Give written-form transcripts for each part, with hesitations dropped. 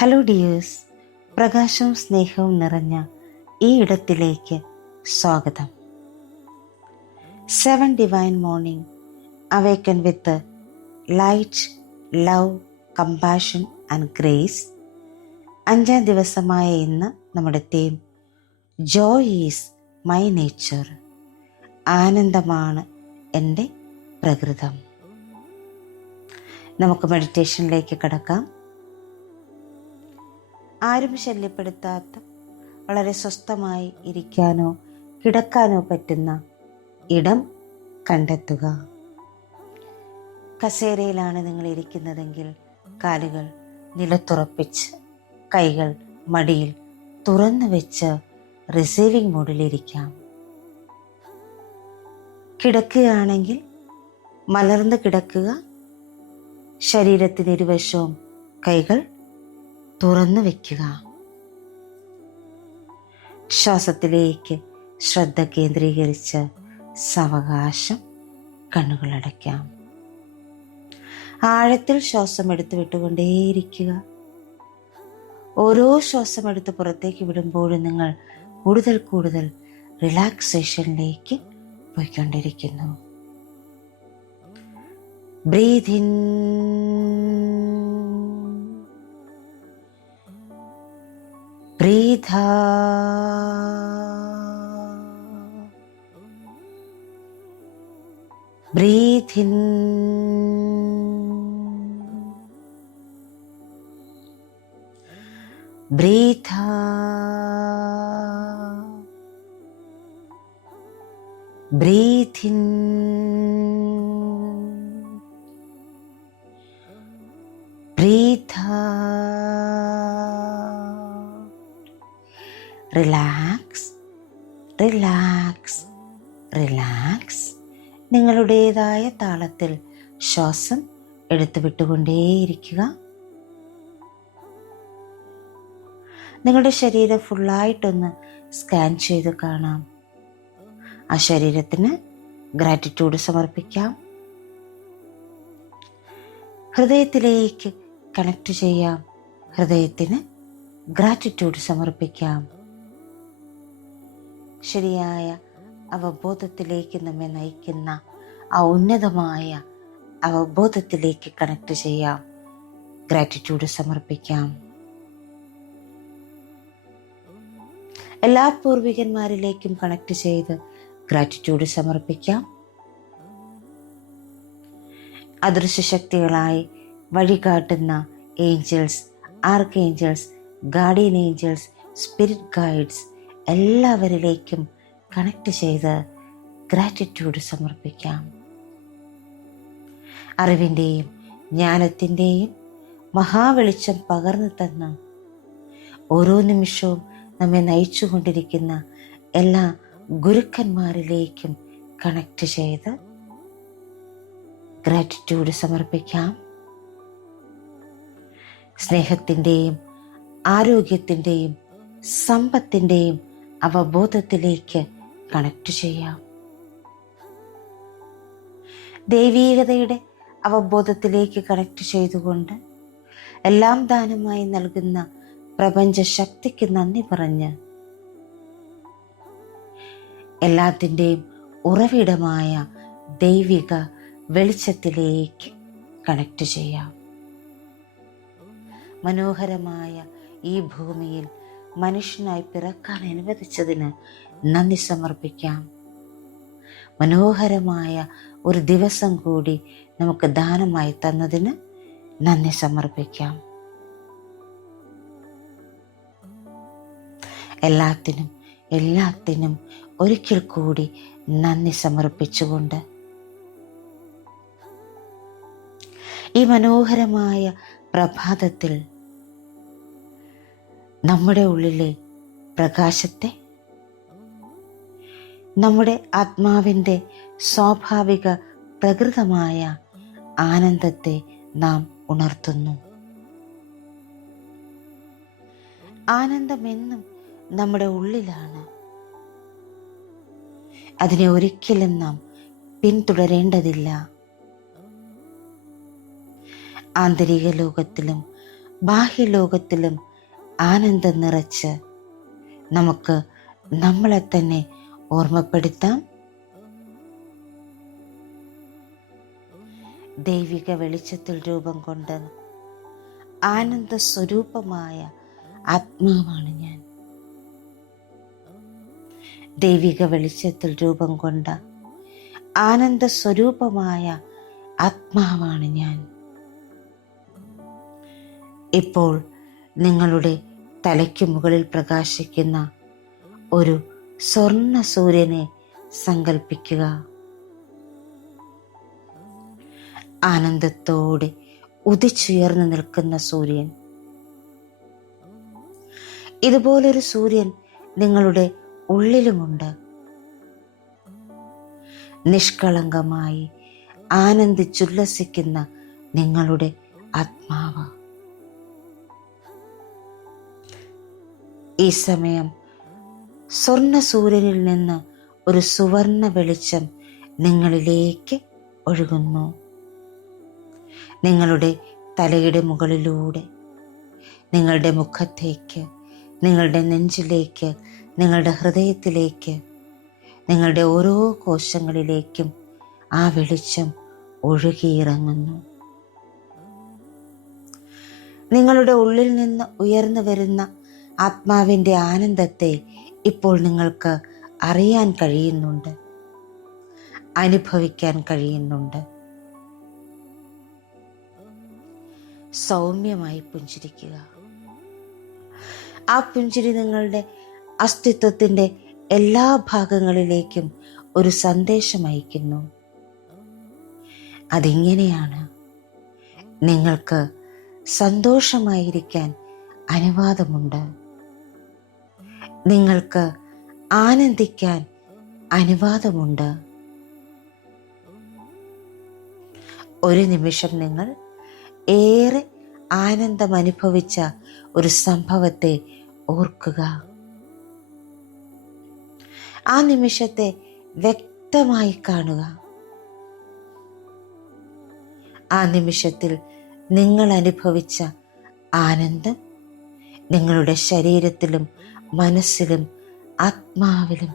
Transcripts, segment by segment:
Hello dears, പ്രകാശവും സ്നേഹവും നിറഞ്ഞ ഈ ഇടത്തിലേക്ക് സ്വാഗതം. 7 divine morning awaken with light, love, compassion and grace. 5-ാം ദിവസമായ ഇന്ന് നമ്മുടെ theme joy is my nature. ആനന്ദമാണ് എൻ്റെ പ്രകൃതം. നമുക്ക് മെഡിറ്റേഷനിലേക്ക് കടക്കാം. ആരും ശല്യപ്പെടുത്താത്ത, വളരെ സ്വസ്ഥമായി ഇരിക്കാനോ കിടക്കാനോ പറ്റുന്ന ഇടം കണ്ടെത്തുക. കസേരയിലാണ് നിങ്ങൾ ഇരിക്കുന്നതെങ്കിൽ കാലുകൾ നിലത്തുറപ്പിച്ച് കൈകൾ മടിയിൽ തുറന്നു വെച്ച് റിസീവിംഗ് മോഡിലിരിക്കാം. കിടക്കുകയാണെങ്കിൽ മലർന്ന് കിടക്കുക. ശരീരത്തിന് ഇരുവശവും കൈകൾ തുറന്നു വയ്ക്കുക. ശ്വാസത്തിലേക്ക് ശ്രദ്ധ കേന്ദ്രീകരിച്ച് സാവകാശം കണ്ണുകളടയ്ക്കാം. ആഴത്തിൽ ശ്വാസം എടുത്ത് വിട്ടുകൊണ്ടേയിരിക്കുക. ഓരോ ശ്വാസം എടുത്ത് പുറത്തേക്ക് വിടുമ്പോഴും നിങ്ങൾ കൂടുതൽ കൂടുതൽ റിലാക്സേഷനിലേക്ക് പോയിക്കൊണ്ടിരിക്കുന്നു. Breathe in, breathe out, breathe in, breathe out, breathe in, breathe out. Relax, relax, relax. നിങ്ങളുടേതായ താളത്തിൽ ശ്വാസം എടുത്തു വിട്ടുകൊണ്ടേയിരിക്കുക. നിങ്ങളുടെ ശരീരം ഫുള്ളായിട്ടൊന്ന് സ്കാൻ ചെയ്ത് കാണാം. ആ ശരീരത്തിന് ഗ്രാറ്റിറ്റ്യൂഡ് സമർപ്പിക്കാം. ഹൃദയത്തിലേക്ക് കണക്ട് ചെയ്യാം. ഹൃദയത്തിന് ഗ്രാറ്റിറ്റ്യൂഡ് സമർപ്പിക്കാം. ശരിയായ അവബോധത്തിലേക്ക് നമ്മെ നയിക്കുന്ന ആ ഉന്നതമായ അവബോധത്തിലേക്ക് കണക്ട് ചെയ്യാം. ഗ്രാറ്റിറ്റ്യൂഡ് സമർപ്പിക്കാം. എല്ലാ പൂർവികന്മാരിലേക്കും കണക്ട് ചെയ്ത് ഗ്രാറ്റിറ്റ്യൂഡ് സമർപ്പിക്കാം. അദൃശ്യ ശക്തികളായി വഴികാട്ടുന്ന angels, arch angels, guardian angels, spirit guides എല്ലാവരിലേക്കും കണക്ട് ചെയ്ത് ഗ്രാറ്റിറ്റ്യൂഡ് സമർപ്പിക്കാം. അറിവിൻ്റെയും ജ്ഞാനത്തിൻ്റെയും മഹാവെളിച്ചം പകർന്നു തന്ന് ഓരോ നിമിഷവും നമ്മെ നയിച്ചുകൊണ്ടിരിക്കുന്ന എല്ലാ ഗുരുക്കന്മാരിലേക്കും കണക്ട് ചെയ്ത് ഗ്രാറ്റിറ്റ്യൂഡ് സമർപ്പിക്കാം. സ്നേഹത്തിൻ്റെയും ആരോഗ്യത്തിൻ്റെയും സമ്പത്തിൻ്റെയും അവബോധത്തിലേക്ക് കണക്ട് ചെയ്യാം. ദൈവീകതയുടെ അവബോധത്തിലേക്ക് കണക്ട് ചെയ്തുകൊണ്ട് എല്ലാം ദാനമായി നൽകുന്ന പ്രപഞ്ച ശക്തിക്ക് നന്ദി പറഞ്ഞ് എല്ലാത്തിൻ്റെയും ഉറവിടമായ ദൈവിക വെളിച്ചത്തിലേക്ക് കണക്ട് ചെയ്യാം. മനോഹരമായ ഈ ഭൂമിയിൽ മനുഷ്യനായി പിറക്കാൻ അനുവദിച്ചതിന് നന്ദി സമർപ്പിക്കാം. മനോഹരമായ ഒരു ദിവസം കൂടി നമുക്ക് ദാനമായി തന്നതിന് നന്ദി സമർപ്പിക്കാം. എല്ലാത്തിനും ഒരിക്കൽ കൂടി നന്ദി സമർപ്പിച്ചുകൊണ്ട് ഈ മനോഹരമായ പ്രഭാതത്തിൽ നമ്മുടെ ഉള്ളിലെ പ്രകാശത്തെ, നമ്മുടെ ആത്മാവിൻ്റെ സ്വാഭാവിക പ്രകൃതമായ ആനന്ദത്തെ നാം ഉണർത്തുന്നു. ആനന്ദമെന്നും നമ്മുടെ ഉള്ളിലാണ്. അതിനെ ഒരിക്കലും നാം പിന്തുടരേണ്ടതില്ല. ആന്തരിക ലോകത്തിലും ബാഹ്യലോകത്തിലും ആനന്ദം നിറച്ച് നമുക്ക് നമ്മളെ തന്നെ ഓർമ്മപ്പെടുത്താം. ദൈവിക വെളിച്ചത്തിൽ രൂപം കൊണ്ട് ആനന്ദ സ്വരൂപമായ ആത്മാവാണ് ഞാൻ. ദൈവിക വെളിച്ചത്തിൽ രൂപം കൊണ്ട ആനന്ദ സ്വരൂപമായ ആത്മാവാണ് ഞാൻ. ഇപ്പോൾ നിങ്ങളുടെ തലയ്ക്ക് മുകളിൽ പ്രകാശിക്കുന്ന ഒരു സ്വർണ്ണ സൂര്യനെ സങ്കൽപ്പിക്കുക. ആനന്ദത്തോടെ ഉദിച്ചുയർന്നു നിൽക്കുന്ന സൂര്യൻ. ഇതുപോലൊരു സൂര്യൻ നിങ്ങളുടെ ഉള്ളിലുമുണ്ട്. നിഷ്കളങ്കമായി ആനന്ദിച്ചുല്ലസിക്കുന്ന നിങ്ങളുടെ ആത്മാവ്. ഈ സമയം സ്വർണ്ണ സൂര്യനിൽ നിന്ന് ഒരു സുവർണ വെളിച്ചം നിങ്ങളിലേക്ക് ഒഴുകുന്നു. നിങ്ങളുടെ തലയുടെ മുകളിലൂടെ നിങ്ങളുടെ മുഖത്തേക്ക്, നിങ്ങളുടെ നെഞ്ചിലേക്ക്, നിങ്ങളുടെ ഹൃദയത്തിലേക്ക്, നിങ്ങളുടെ ഓരോ കോശങ്ങളിലേക്കും ആ വെളിച്ചം ഒഴുകിയിറങ്ങുന്നു. നിങ്ങളുടെ ഉള്ളിൽ നിന്ന് ഉയർന്നു വരുന്ന ആത്മാവിൻ്റെ ആനന്ദത്തെ ഇപ്പോൾ നിങ്ങൾക്ക് അറിയാൻ കഴിയുന്നുണ്ട്, അനുഭവിക്കാൻ കഴിയുന്നുണ്ട്. സൗമ്യമായി പുഞ്ചിരിക്കുക. ആ പുഞ്ചിരി നിങ്ങളുടെ അസ്തിത്വത്തിൻ്റെ എല്ലാ ഭാഗങ്ങളിലേക്കും ഒരു സന്ദേശം അയക്കുന്നു. അതിങ്ങനെയാണ്: നിങ്ങൾക്ക് സന്തോഷമായിരിക്കാൻ അനുവാദമുണ്ട്. നിങ്ങൾക്ക് ആനന്ദിക്കാൻ അനുവാദമുണ്ട്. ഒരു നിമിഷം നിങ്ങൾ ഏറെ ആനന്ദം അനുഭവിച്ച ഒരു സംഭവത്തെ ഓർക്കുക. ആ നിമിഷത്തെ വ്യക്തമായി കാണുക. ആ നിമിഷത്തിൽ നിങ്ങൾ അനുഭവിച്ച ആനന്ദം നിങ്ങളുടെ ശരീരത്തിലും മനസ്സിലും ആത്മാവിലും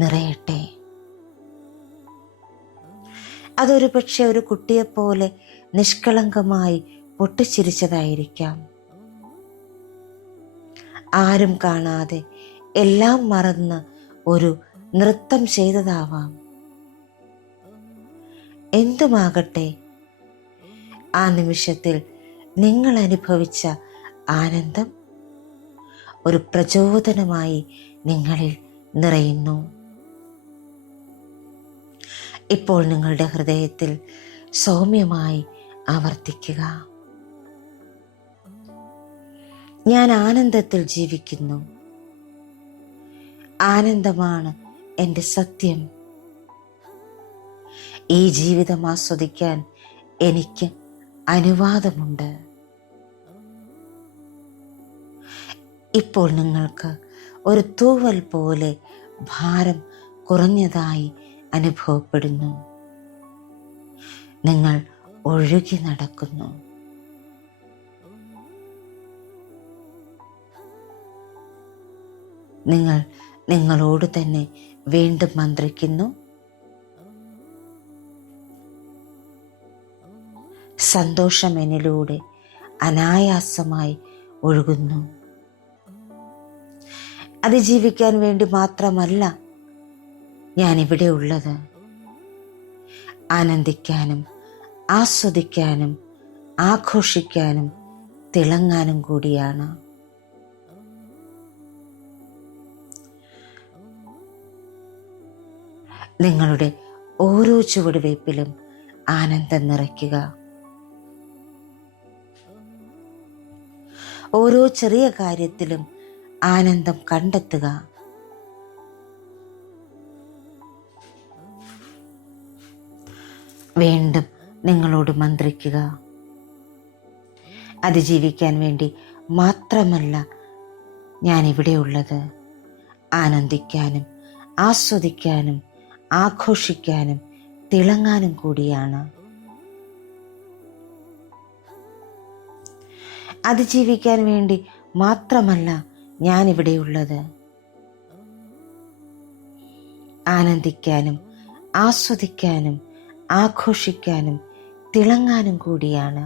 നിറയട്ടെ. അതൊരു പക്ഷെ ഒരു കുട്ടിയെപ്പോലെ നിഷ്കളങ്കമായി പൊട്ടിച്ചിരിച്ചതായിരിക്കാം. ആരും കാണാതെ എല്ലാം മറന്ന് ഒരു നൃത്തം ചെയ്തതാവാം. എന്തുമാകട്ടെ, ആ നിമിഷത്തിൽ നിങ്ങൾ അനുഭവിച്ച ആനന്ദം ഒരു പ്രചോദനമായി നിങ്ങളിൽ നിറയുന്നു. ഇപ്പോൾ നിങ്ങളുടെ ഹൃദയത്തിൽ സൗമ്യമായി ആവർത്തിക്കുക: ഞാൻ ആനന്ദത്തിൽ ജീവിക്കുന്നു. ആനന്ദമാണ് എൻ്റെ സത്യം. ഈ ജീവിതം ആസ്വദിക്കാൻ എനിക്ക് അനുവാദമുണ്ട്. ഇപ്പോൾ നിങ്ങൾക്ക് ഒരു തൂവൽ പോലെ ഭാരം കുറഞ്ഞതായി അനുഭവപ്പെടുന്നു. നിങ്ങൾ ഒഴുകി നടക്കുന്നു. നിങ്ങൾ നിങ്ങളോട് തന്നെ വീണ്ടും മന്ത്രിക്കുന്നു: സന്തോഷം എന്നിലൂടെ അനായാസമായി ഒഴുകുന്നു. അതിജീവിക്കാൻ വേണ്ടി മാത്രമല്ല ഞാനിവിടെ ഉള്ളത്, ആനന്ദിക്കാനും ആസ്വദിക്കാനും ആഘോഷിക്കാനും തിളങ്ങാനും കൂടിയാണ്. നിങ്ങളുടെ ഓരോ ചുവടുവയ്പിലും ആനന്ദം നിറയ്ക്കുക. ഓരോ ചെറിയ കാര്യത്തിലും ആനന്ദം കണ്ടെത്തുക. വീണ്ടും നിങ്ങളോട് മന്ത്രിക്കുക: അതിജീവിക്കാൻ വേണ്ടി മാത്രമല്ല ഞാനിവിടെ ഉള്ളത്, ആനന്ദിക്കാനും ആസ്വദിക്കാനും ആഘോഷിക്കാനും തിളങ്ങാനും കൂടിയാണ്. അതിജീവിക്കാൻ വേണ്ടി മാത്രമല്ല ഞാനിവിടെയുള്ളത്. ആനന്ദിക്കാനും ആസ്വദിക്കാനും ആഘോഷിക്കാനും തിളങ്ങാനും കൂടിയാണ്.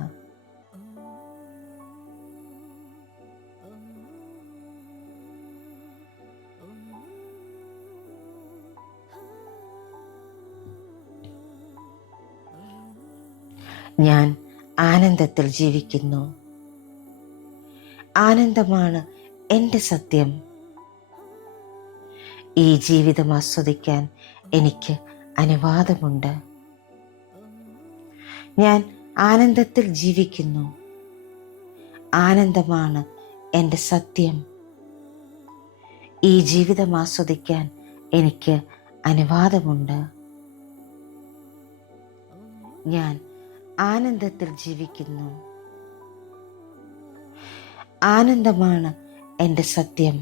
ഞാൻ ആനന്ദത്തിൽ ജീവിക്കുന്നു. ആനന്ദമാണ് എൻ്റെ സത്യം. ഈ ജീവിതം ആസ്വദിക്കാൻ എനിക്ക് അനുവാദമുണ്ട്. ഞാൻ ആനന്ദത്തിൽ ജീവിക്കുന്നു. ആനന്ദമാണ് എൻ്റെ സത്യം. ഈ ജീവിതം ആസ്വദിക്കാൻ എനിക്ക് അനുവാദമുണ്ട്. ഞാൻ ആനന്ദത്തിൽ ജീവിക്കുന്നു. ആനന്ദമാണ് എൻ്റെ സത്യം.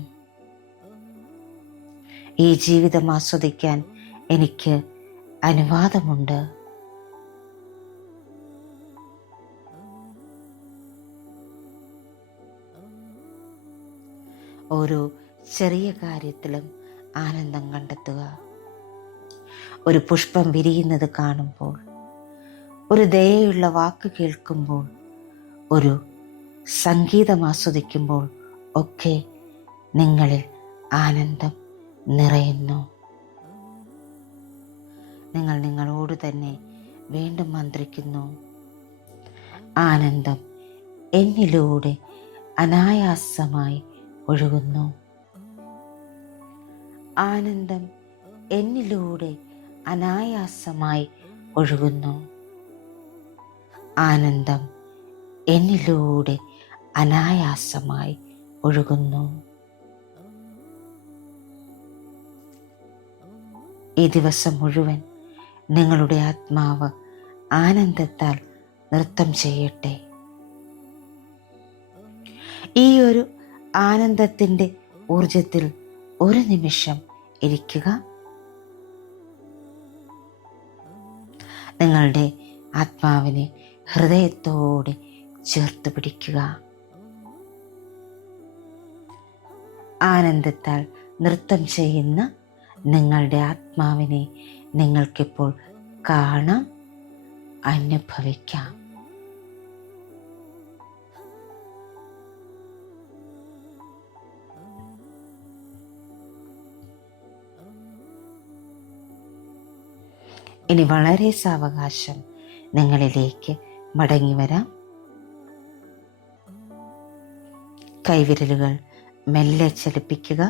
ഈ ജീവിതം ആസ്വദിക്കാൻ എനിക്ക് അനുവാദമുണ്ട്. ഓരോ ചെറിയ കാര്യത്തിലും ആനന്ദം കണ്ടെത്തുക. ഒരു പുഷ്പം വിരിയുന്നത് കാണുമ്പോൾ, ഒരു ദയയുള്ള വാക്ക് കേൾക്കുമ്പോൾ, ഒരു സംഗീതം ആസ്വദിക്കുമ്പോൾ ഒക്കെ നിങ്ങളിൽ ആനന്ദം നിറയുന്നു. നിങ്ങൾ നിങ്ങളോട് തന്നെ വീണ്ടും മന്ത്രിക്കുന്നു. ആനന്ദം എന്നിലൂടെ അനായാസമായി ഒഴുകുന്നു. ആനന്ദം എന്നിലൂടെ അനായാസമായി ഒഴുകുന്നു. ആനന്ദം എന്നിലൂടെ അനായാസമായി ഒഴുകുന്നു. ഈ ദിവസം മുഴുവൻ നിങ്ങളുടെ ആത്മാവ് ആനന്ദത്താൽ നൃത്തം ചെയ്യട്ടെ. ഈ ഒരു ആനന്ദത്തിൻ്റെ ഊർജത്തിൽ ഒരു നിമിഷം ഇരിക്കുക. നിങ്ങളുടെ ആത്മാവിനെ ഹൃദയത്തോടെ ചേർത്ത് പിടിക്കുക. ആനന്ദത്താൽ നൃത്തം ചെയ്യുന്ന നിങ്ങളുടെ ആത്മാവിനെ നിങ്ങൾക്കിപ്പോൾ കാണാം, അനുഭവിക്കാം. ഇനി വളരെ സാവകാശം നിങ്ങളിലേക്ക് മടങ്ങി വരാം. കൈവിരലുകൾ മെല്ലെ ചലിപ്പിക്കുക.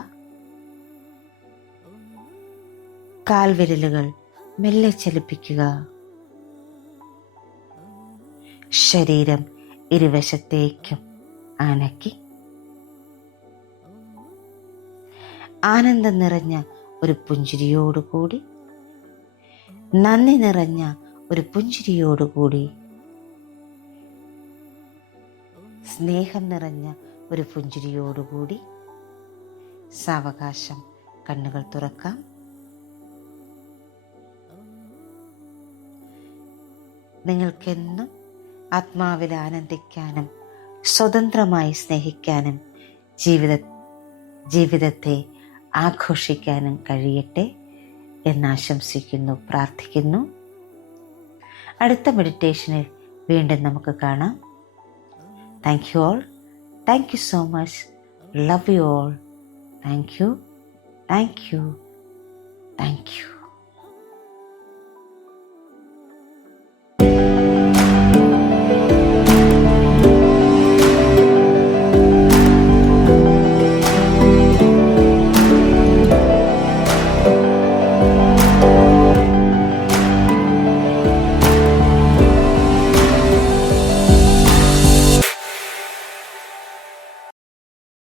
കാൽവിരലുകൾ മെല്ലെ ചലിപ്പിക്കുക. ശരീരം ഇരുവശത്തേക്കും അനക്കി ആനന്ദം നിറഞ്ഞ ഒരു പുഞ്ചിരിയോടുകൂടി, നന്ദി നിറഞ്ഞ ഒരു പുഞ്ചിരിയോടുകൂടി, സ്നേഹം നിറഞ്ഞ ഒരു പുഞ്ചിരിയോടുകൂടി സാവകാശം കണ്ണുകൾ തുറക്കാം. നിങ്ങൾക്കെന്നും ആത്മാവിൽ ആനന്ദിക്കാനും സ്വതന്ത്രമായി സ്നേഹിക്കാനും ജീവിതത്തെ ആഘോഷിക്കാനും കഴിയട്ടെ എന്നാശംസിക്കുന്നു, പ്രാർത്ഥിക്കുന്നു. അടുത്ത മെഡിറ്റേഷനിൽ വീണ്ടും നമുക്ക് കാണാം. Thank you all. Thank you so much. Love you all. Thank you. Thank you. Thank you.